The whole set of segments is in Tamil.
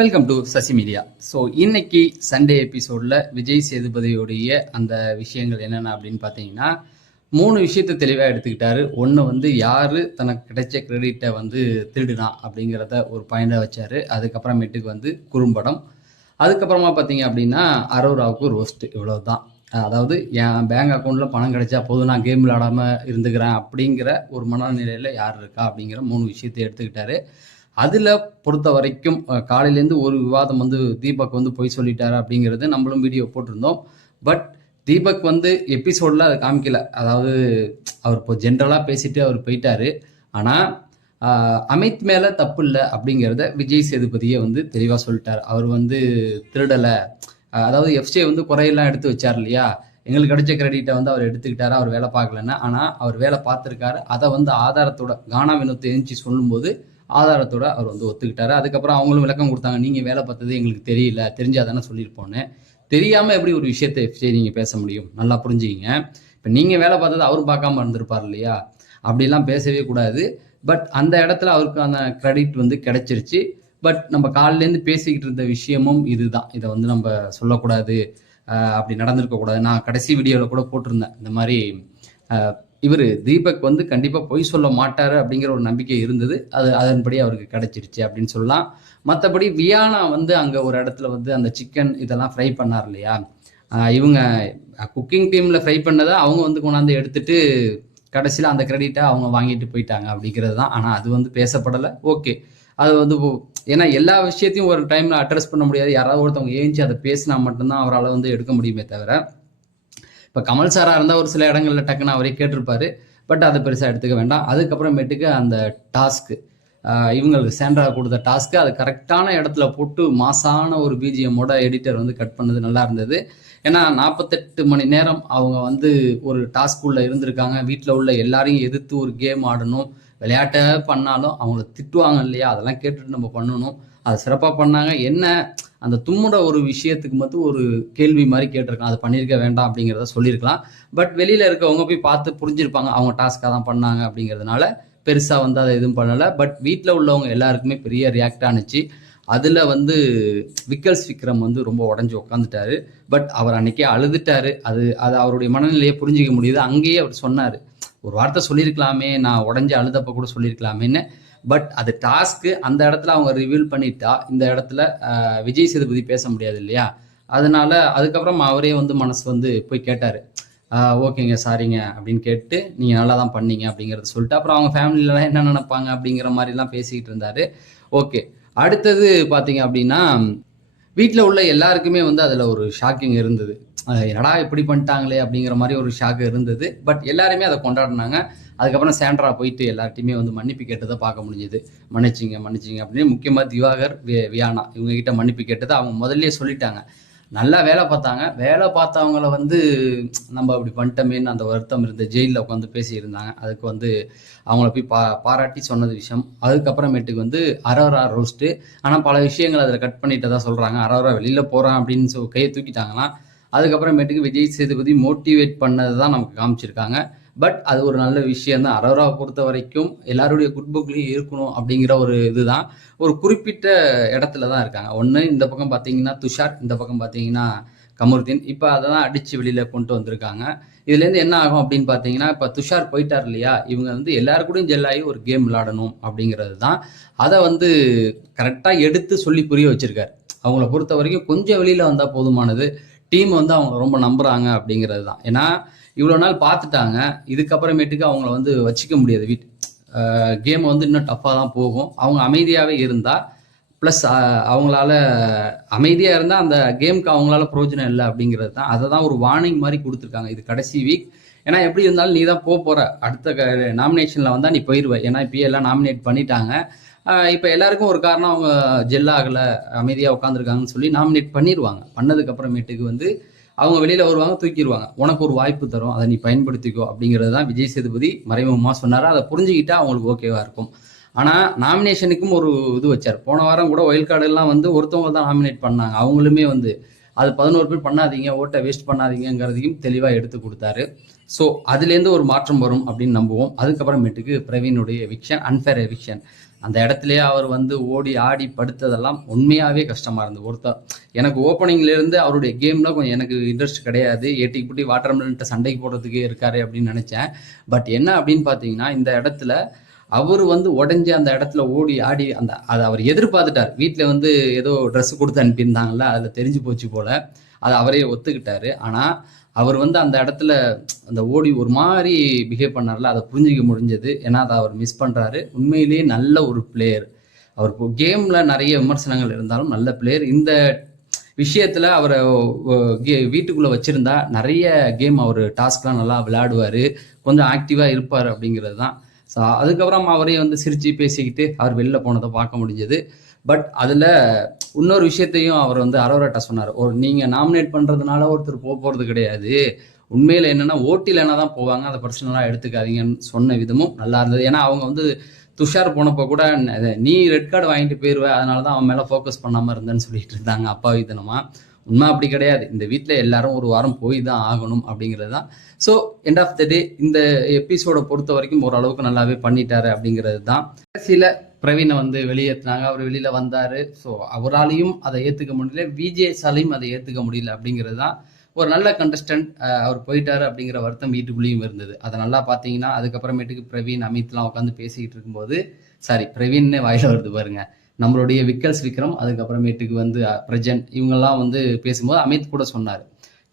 Welcome to Sasi media. So இன்னைக்கு சண்டே எபிசோடில் விஜய் சேதுபதியோடைய அந்த விஷயங்கள் என்னென்ன அப்படின்னு பார்த்தீங்கன்னா 3 விஷயத்தை தெளிவாக எடுத்துக்கிட்டாரு. ஒன்று வந்து யார் தனக்கு கிடைச்ச கிரெடிட்டை வந்து திருடுனா அப்படிங்கிறத ஒரு பாயிண்டாக வச்சார். அதுக்கப்புறமேட்டுக்கு வந்து குறும்படம். அதுக்கப்புறமா பார்த்தீங்க அப்படின்னா அரோராவுக்கு ரோஸ்ட். இவ்வளோ தான். அதாவது என் பேங்க் அக்கௌண்ட்டில் பணம் கிடைச்சா போதும், நான் கேம் விளையாடாமல் இருந்துக்கிறேன் அப்படிங்கிற ஒரு மனநிலையில் யார் இருக்கா அப்படிங்கிற 3 விஷயத்தை எடுத்துக்கிட்டாரு. அதில் பொறுத்த வரைக்கும் காலையிலேருந்து ஒரு விவாதம் வந்து தீபக் வந்து பொய் சொல்லிட்டாரு அப்படிங்கிறது நம்மளும் வீடியோ போட்டிருந்தோம். பட் தீபக் வந்து எபிசோடில் அதை காமிக்கல. அதாவது அவர் இப்போ ஜென்ரலாக பேசிட்டு அவர் போயிட்டாரு. ஆனால் அமித் மேலே தப்பு இல்லை அப்படிங்கிறத விஜய் சேதுபதியை வந்து தெளிவாக சொல்லிட்டார். அவர் வந்து திருடலை, அதாவது எஃப்ஜே வந்து குறையெல்லாம் எடுத்து வச்சார் இல்லையா, எங்களுக்கு கிடைச்ச கிரெடிட்டை வந்து அவர் எடுத்துக்கிட்டாரு, அவர் வேலை பார்க்கலன்னு. ஆனால் அவர் வேலை பார்த்துருக்காரு. அதை வந்து ஆதாரத்தோட கானா வினோத்தை எழுந்துச்சு சொல்லும்போது ஆதாரத்தோட அவர் வந்து ஒத்துக்கிட்டாரு. அதுக்கப்புறம் அவங்களும் விளக்கம் கொடுத்தாங்க, நீங்கள் வேலை பார்த்தது எங்களுக்கு தெரியல, தெரிஞ்சாதானே சொல்லியிருப்போன்னு. தெரியாமல் எப்படி ஒரு விஷயத்தை எஃப்ஜே நீங்கள் பேச முடியும்? நல்லா புரிஞ்சுக்கிங்க. இப்போ நீங்கள் வேலை பார்த்தது அவரும் பார்க்காம இருந்திருப்பார் இல்லையா, அப்படிலாம் பேசவே கூடாது. பட் அந்த இடத்துல அவருக்கு அந்த கிரெடிட் வந்து கிடைச்சிருச்சு. பட் நம்ம காலிலேருந்து பேசிக்கிட்டு இருந்த விஷயமும் இதுதான். இதை வந்து நம்ம சொல்லக்கூடாது, அப்படி நடந்திருக்கக்கூடாது. நான் கடைசி வீடியோவில் கூட போட்டிருந்தேன், இந்த மாதிரி இவர் தீபக் வந்து கண்டிப்பாக பொய் சொல்ல மாட்டார் அப்படிங்கிற ஒரு நம்பிக்கை இருந்தது. அதன்படி அவருக்கு கிடைச்சிருச்சு அப்படின்னு சொல்லலாம். மற்றபடி வியானா வந்து அங்கே ஒரு இடத்துல வந்து அந்த சிக்கன் இதெல்லாம் ஃப்ரை பண்ணார் இல்லையா, இவங்க குக்கிங் டீமில் ஃப்ரை பண்ணதை அவங்க வந்து கொண்டாந்து எடுத்துட்டு கடைசியில் அந்த கிரெடிட்டை அவங்க வாங்கிட்டு போயிட்டாங்க அப்படிங்கிறது தான். ஆனால் அது வந்து பேசப்படலை. ஓகே, அது வந்து ஏன்னா எல்லா விஷயத்தையும் ஒரு டைமில் அட்ரஸ் பண்ண முடியாது. யாராவது ஒருத்தவங்க ஏஞ்சி அதை பேசினா மட்டும்தான் அவரால் வந்து எடுக்க முடியுமே தவிர, இப்போ கமல் சாராக இருந்தால் ஒரு சில இடங்களில் டக்குன்னு அவரே கேட்டிருப்பாரு. பட் அதை பெருசாக எடுத்துக்க வேண்டாம். அதுக்கப்புறமேட்டுக்கு அந்த டாஸ்க்கு, இவங்களுக்கு சேண்ட்ரா கொடுத்த டாஸ்க்கு, அது கரெக்டான இடத்துல போட்டு மாசான ஒரு பிஜிஎம்மோட எடிட்டர் வந்து கட் பண்ணது நல்லா இருந்தது. ஏன்னா 48 மணி நேரம் அவங்க வந்து ஒரு டாஸ்க்குள்ளே இருந்திருக்காங்க. வீட்டில் உள்ள எல்லாரையும் எதிர்த்து ஒரு கேம் ஆடணும். விளையாட்டை பண்ணாலும் அவங்கள திட்டுவாங்க இல்லையா, அதெல்லாம் கேட்டுட்டு நம்ம பண்ணணும். அது சிறப்பாக பண்ணாங்க. என்ன அந்த தும்முற ஒரு விஷயத்துக்கு மட்டும் ஒரு கேள்வி மாதிரி கேட்டிருக்கலாம், அது பண்ணியிருக்க வேண்டாம் அப்படிங்கிறத சொல்லியிருக்கலாம். பட் வெளியில் இருக்கவங்க போய் பார்த்து புரிஞ்சிருப்பாங்க, அவங்க டாஸ்க்காக தான் பண்ணாங்க அப்படிங்கிறதுனால பெருசாக வந்து அதை எதுவும் பண்ணலை. பட் வீட்டில் உள்ளவங்க எல்லாருக்குமே பெரிய ரியாக்ட் ஆனிச்சு. அதில் வந்து விக்கல்ஸ் விக்ரம் வந்து ரொம்ப உடஞ்சி உட்காந்துட்டாரு. பட் அவர் அன்னைக்கே அழுதுட்டாரு. அது அவருடைய மனநிலையை புரிஞ்சிக்க முடியுது. அங்கேயே அவர் சொன்னார், ஒரு வார்த்தை சொல்லியிருக்கலாமே, நான் உடஞ்சி அழுதப்ப கூட சொல்லியிருக்கலாமேன்னு. பட் அது டாஸ்க்கு, அந்த இடத்துல அவங்க ரிவீல் பண்ணிட்டா இந்த இடத்துல விஜய் சேதுபதி பேச முடியாது இல்லையா. அதனால அதுக்கப்புறம் அவரே வந்து மனசு வந்து போய் கேட்டார், ஓகேங்க சாரிங்க அப்படின்னு கேட்டு, நீங்கள் நல்லா தான் பண்ணீங்க அப்படிங்கிறத சொல்லிட்டு அப்புறம் அவங்க ஃபேமிலியிலலாம் என்ன நினைப்பாங்க அப்படிங்கிற மாதிரிலாம் பேசிக்கிட்டு இருந்தார். ஓகே, அடுத்தது பார்த்தீங்க அப்படின்னா வீட்டில் உள்ள எல்லாருக்குமே வந்து அதில் ஒரு ஷாக்கிங் இருந்தது. என்னடா இப்படி பண்ணிட்டாங்களே அப்படிங்கிற மாதிரி ஒரு ஷாக் இருந்தது. பட் எல்லாருமே அதை கொண்டாடினாங்க. அதுக்கப்புறம் சேண்ட்ரா போயிட்டு எல்லார்ட்டையுமே வந்து மன்னிப்பு கேட்டதை பார்க்க முடிஞ்சுது. மன்னிச்சிங்க அப்படின்னு. முக்கியமாக திவாகர், வியானா இவங்ககிட்ட மன்னிப்பு கேட்டதை அவங்க முதல்ல சொல்லிட்டாங்க. நல்லா வேலை பார்த்தாங்க. வேலை பார்த்தவங்கள வந்து நம்ம அப்படி பண்ணிட்டோமேன்னு அந்த வருத்தம் இருந்து ஜெயிலில் உட்காந்து பேசியிருந்தாங்க. அதுக்கு வந்து அவங்கள போய் பாராட்டி சொன்னது விஷயம். அதுக்கப்புறமேட்டுக்கு வந்து அரோரா ரோஸ்ட்டு. ஆனால் பல விஷயங்கள் அதில் கட் பண்ணிட்டு தான் சொல்கிறாங்க. அரோரா வெளியில் போகிறான் அப்படின்னு கையை தூக்கிட்டாங்களாம். அதுக்கப்புறமேட்டுக்கு விஜய் சேதுபதி மோட்டிவேட் பண்ணது தான் நமக்கு காமிச்சிருக்காங்க. பட் அது ஒரு நல்ல விஷயம் தான். அரோராவை பொறுத்த வரைக்கும் எல்லாருடைய குட் புக்லையும் இருக்கணும் அப்படிங்கிற ஒரு இதுதான். ஒரு குறிப்பிட்ட இடத்துல தான் இருக்காங்க. ஒன்று இந்த பக்கம் பார்த்தீங்கன்னா துஷார், இந்த பக்கம் பார்த்தீங்கன்னா கமருதீன். இப்போ அதை தான் அடித்து வெளியில் கொண்டு வந்திருக்காங்க. இதுலேருந்து என்ன ஆகும் அப்படின்னு பார்த்தீங்கன்னா, இப்போ துஷார் போயிட்டார் இல்லையா, இவங்க வந்து எல்லாருக்கூடையும் ஜெல்லாகி ஒரு கேம் விளாடணும் அப்படிங்கிறது தான். அதை வந்து கரெக்டாக எடுத்து சொல்லி புரிய வச்சிருக்காரு. அவங்கள பொறுத்த வரைக்கும் கொஞ்சம் வெளியில் வந்தால் போதுமானது. டீம் வந்து அவங்க ரொம்ப நம்புகிறாங்க அப்படிங்கிறது தான். ஏன்னா இவ்வளோ நாள் பார்த்துட்டாங்க. இதுக்கப்புறமேட்டுக்கு அவங்கள வந்து வச்சுக்க முடியாது. கேம் வந்து இன்னும் டஃப்பாக தான் போகும். அவங்க அமைதியாகவே இருந்தால், ப்ளஸ் அவங்களால அமைதியாக இருந்தால் அந்த கேமுக்கு அவங்களால பிரயோஜனம் இல்லை அப்படிங்கிறது தான். அதை தான் ஒரு வார்னிங் மாதிரி கொடுத்துருக்காங்க. இது கடைசி வீக். ஏன்னா எப்படி இருந்தாலும் நீ தான் போகிற அடுத்த நாமினேஷனில் வந்தால் நீ போயிடுவ. ஏன்னா இப்போயே எல்லாம் நாமினேட் பண்ணிட்டாங்க. இப்போ எல்லாருக்கும் ஒரு காரணம், அவங்க ஜெல்லாகலை, அமைதியாக உட்காந்துருக்காங்கன்னு சொல்லி நாமினேட் பண்ணிடுவாங்க. பண்ணதுக்கப்புறமேட்டுக்கு வந்து அவங்க வெளியில் வருவாங்க, தூக்கிடுவாங்க. உனக்கு ஒரு வாய்ப்பு தரும், அதை நீ பயன்படுத்திக்கோ அப்படிங்கிறது தான் விஜய் சேதுபதி மறைமுகமாக சொன்னார். அதை புரிஞ்சுக்கிட்டா அவங்களுக்கு ஓகேவா இருக்கும். ஆனால் நாமினேஷனுக்கும் ஒரு இது வச்சார். போன வாரம் கூட ஒயில் கார்டெல்லாம் வந்து ஒருத்தவங்க தான் நாமினேட் பண்ணாங்க. அவங்களுமே வந்து அது 11 பேர் பண்ணாதீங்க, ஓட்டை வேஸ்ட் பண்ணாதீங்கிறதையும் தெளிவாக எடுத்து கொடுத்தாரு. ஸோ அதுலேருந்து ஒரு மாற்றம் வரும் அப்படின்னு நம்புவோம். அதுக்கப்புறமேட்டுக்கு பிரவீனுடைய எவிக்ஷன், அன்ஃபேர் எவிக்ஷன். அந்த இடத்துலயே அவர் வந்து ஓடி ஆடி படுத்ததெல்லாம் உண்மையாவே கஷ்டமா இருந்தது. எனக்கு ஓப்பனிங்ல இருந்து அவருடைய கேம்ல கொஞ்சம் எனக்கு இன்ட்ரெஸ்ட் கிடையாது. ஏட்டிக்கு புட்டி வாட்டர்மெலன்ட்ட சண்டைக்கு போடுறதுக்கே இருக்காரு அப்படின்னு நினைச்சேன். பட் என்ன அப்படின்னு பார்த்தீங்கன்னா, இந்த இடத்துல அவரு வந்து உடைஞ்சு அந்த இடத்துல ஓடி ஆடி அதை அவர் எதிர்பார்த்துட்டார். வீட்டுல வந்து ஏதோ ட்ரெஸ் கொடுத்து அனுப்பியிருந்தாங்கல்ல, அதுல தெரிஞ்சு போச்சு போல. அதை அவரே ஒத்துக்கிட்டாரு. ஆனா அவர் வந்து அந்த இடத்துல அந்த ஓடி ஒரு மாதிரி பிஹேவ் பண்ணார்ல, அதை புரிஞ்சிக்க முடிஞ்சது. ஏன்னா அதை அவர் மிஸ் பண்றாரு. உண்மையிலேயே நல்ல ஒரு பிளேயர். அவர் கேம்ல நிறைய விமர்சனங்கள் இருந்தாலும் நல்ல பிளேயர். இந்த விஷயத்துல அவரை வீட்டுக்குள்ள வச்சிருந்தா நிறைய கேம் அவர் டாஸ்க்லாம் நல்லா விளையாடுவாரு, கொஞ்சம் ஆக்டிவா இருப்பாரு அப்படிங்கிறது தான். ஸோ அதுக்கப்புறம் அவரே வந்து சிரிச்சு பேசிக்கிட்டு அவர் வெளில போனதை பார்க்க முடிஞ்சது. பட் அதுல இன்னொரு விஷயத்தையும் அவர் வந்து அரோராட்டா சொன்னார். நீங்க நாமினேட் பண்றதுனால ஒருத்தர் போறது கிடையாது. உண்மையில என்னன்னா ஓட்டில தான் போவாங்க, அதை பர்சனலா எடுத்துக்காதீங்கன்னு சொன்ன விதமும் நல்லா இருந்தது. ஏன்னா அவங்க வந்து துஷார் போனப்போ கூட நீ ரெட் கார்டு வாங்கிட்டு போயிருவ, அதனாலதான் அவன் மேல ஃபோக்கஸ் பண்ணாம இருந்தேன்னு சொல்லிட்டு இருந்தாங்க அப்பாவித்தனமா. உண்மை அப்படி கிடையாது. இந்த வீட்டுல எல்லாரும் ஒரு வாரம் போய் தான் ஆகணும் அப்படிங்கிறது தான். ஸோ எண்ட் ஆஃப் த டே இந்த எபிசோட பொறுத்த வரைக்கும் ஓரளவுக்கு நல்லாவே பண்ணிட்டாரு அப்படிங்கிறது தான். கடைசியில பிரவீனை வந்து வெளியேற்றினாங்க. அவர் வெளியில வந்தாரு. ஸோ அவராலையும் அதை ஏத்துக்க முடியல, விஜேஸாலையும் அதை ஏத்துக்க முடியல அப்படிங்கிறது தான். ஒரு நல்ல கண்டஸ்டன்ட் அவர் போயிட்டாரு அப்படிங்கிற வருத்தம் வீட்டுக்குள்ளேயும் இருந்தது. அதை நல்லா பார்த்தீங்கன்னா அதுக்கப்புறமேட்டுக்கு பிரவீன் அமித்லாம் உட்காந்து பேசிக்கிட்டு இருக்கும்போது, சாரி பிரவீன்னு வாயில வருது பாருங்க, நம்மளுடைய விக்கல்ஸ் விக்ரம், அதுக்கப்புறமேட்டுக்கு வந்து பிரஜன், இவங்கெல்லாம் வந்து பேசும்போது அமித் கூட சொன்னார்,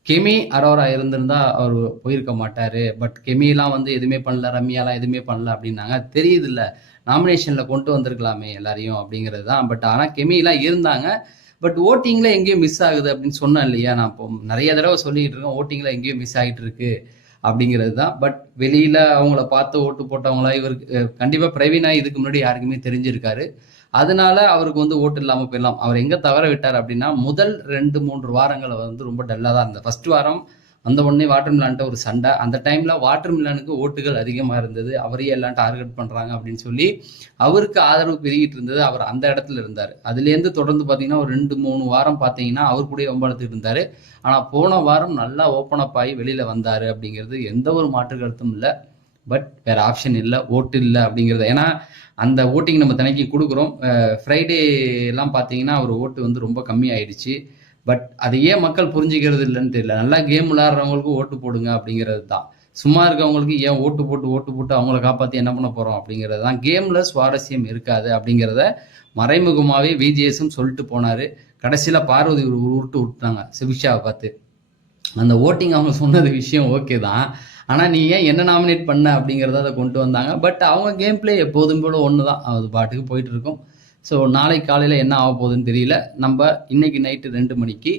கெமி அரோரா இருந்திருந்தா அவர் போயிருக்க மாட்டாரு. பட் கெமிலாம் வந்து எதுவுமே பண்ணல, ரம்யாலாம் எதுவுமே பண்ணல அப்படின்னாங்க. தெரியுது இல்ல, நாமினேஷன்ல கொண்டு வந்திருக்கலாமே எல்லாரையும் அப்படிங்கிறது தான். பட் ஆனா கெமிலாம் இருந்தாங்க. பட் ஓட்டிங்ல எங்கேயும் மிஸ் ஆகுது அப்படின்னு சொன்னேன் இல்லையா, நான் இப்போ நிறைய தடவை சொல்லிக்கிட்டு இருக்கேன், ஓட்டிங்ல எங்கேயும் மிஸ் ஆகிட்டு இருக்கு அப்படிங்கிறது தான். பட் வெளியில அவங்கள பார்த்து ஓட்டு போட்டவங்களா இவருக்கு கண்டிப்பா பிரவீனா இதுக்கு முன்னாடி யாருக்குமே தெரிஞ்சிருக்காரு. அதனால அவருக்கு வந்து ஓட்டு இல்லாம போயிடலாம். அவர் எங்க தவற விட்டார் அப்படின்னா, முதல் 2-3 வாரங்களை வந்து ரொம்ப டல்லா தான் இருந்தது. ஃபர்ஸ்ட் வாரம் வந்த உடனே வாட்டர் மிலான்ட்ட ஒரு சண்டை. அந்த டைம்ல வாட்டர் மிலானுக்கு ஓட்டுகள் அதிகமா இருந்தது. அவரையே எல்லாம் டார்கெட் பண்றாங்க அப்படின்னு சொல்லி அவருக்கு ஆதரவு பெருகிட்டு இருந்தது. அவர் அந்த இடத்துல இருந்தார். அதுலேருந்து தொடர்ந்து பார்த்தீங்கன்னா ஒரு 2-3 வாரம் பார்த்தீங்கன்னா அவர் கூட வம்பளத்துட்டு இருந்தாரு. ஆனா போன வாரம் நல்லா ஓப்பன் அப் ஆகி வெளியில வந்தாரு அப்படிங்கிறது எந்த ஒரு மாற்று கருத்தும் இல்லை. பட் வேற ஆப்ஷன் இல்லை, ஓட்டு இல்லை அப்படிங்கிறது. ஏன்னா அந்த ஓட்டிங் நம்ம தினைக்கு கொடுக்குறோம். ஃப்ரைடே எல்லாம் பார்த்தீங்கன்னா அவர் ஓட்டு வந்து ரொம்ப கம்மி ஆயிடுச்சு. பட் அது ஏன் மக்கள் புரிஞ்சுக்கிறது இல்லைன்னு தெரியல. நல்லா கேம் விளையாடுறவங்களுக்கு ஓட்டு போடுங்க அப்படிங்கிறது தான். சும்மா இருக்கவங்களுக்கு ஏன் ஓட்டு போட்டு அவங்கள காப்பாற்றி என்ன பண்ண போறோம் அப்படிங்கிறது தான். கேம்ல சுவாரஸ்யம் இருக்காது அப்படிங்கிறத மறைமுகமாவே விஜேஎஸும் சொல்லிட்டு போனாரு. கடைசியில பார்வதி ஒரு உருட்டு விட்டாங்க சிபிஷாவை பார்த்து. அந்த ஓட்டிங் அவங்க சொன்னது விஷயம் ஓகே தான், ஆனா நீ ஏன் என்ன நாமினேட் பண்ண அப்படிங்கிறத அதை கொண்டு வந்தாங்க. பட் அவங்க கேம் பிளே எப்போதும் போல ஒன்று தான், அது பாட்டுக்கு போயிட்டு இருக்கும். ஸோ நாளைக்கு காலையில் என்ன ஆக போகுதுன்னு தெரியல. நம்ம இன்னைக்கு நைட்டு 2 மணிக்கு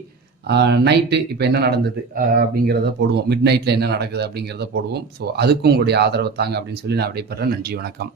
நைட்டு இப்போ என்ன நடந்தது அப்படிங்கிறத போடுவோம். மிட் நைட்டில் என்ன நடக்குது அப்படிங்கிறத போடுவோம். ஸோ அதுக்கும் உங்களுடைய ஆதரவை தாங்க அப்படின்னு சொல்லி நான் விடைபெறேன். நன்றி, வணக்கம்.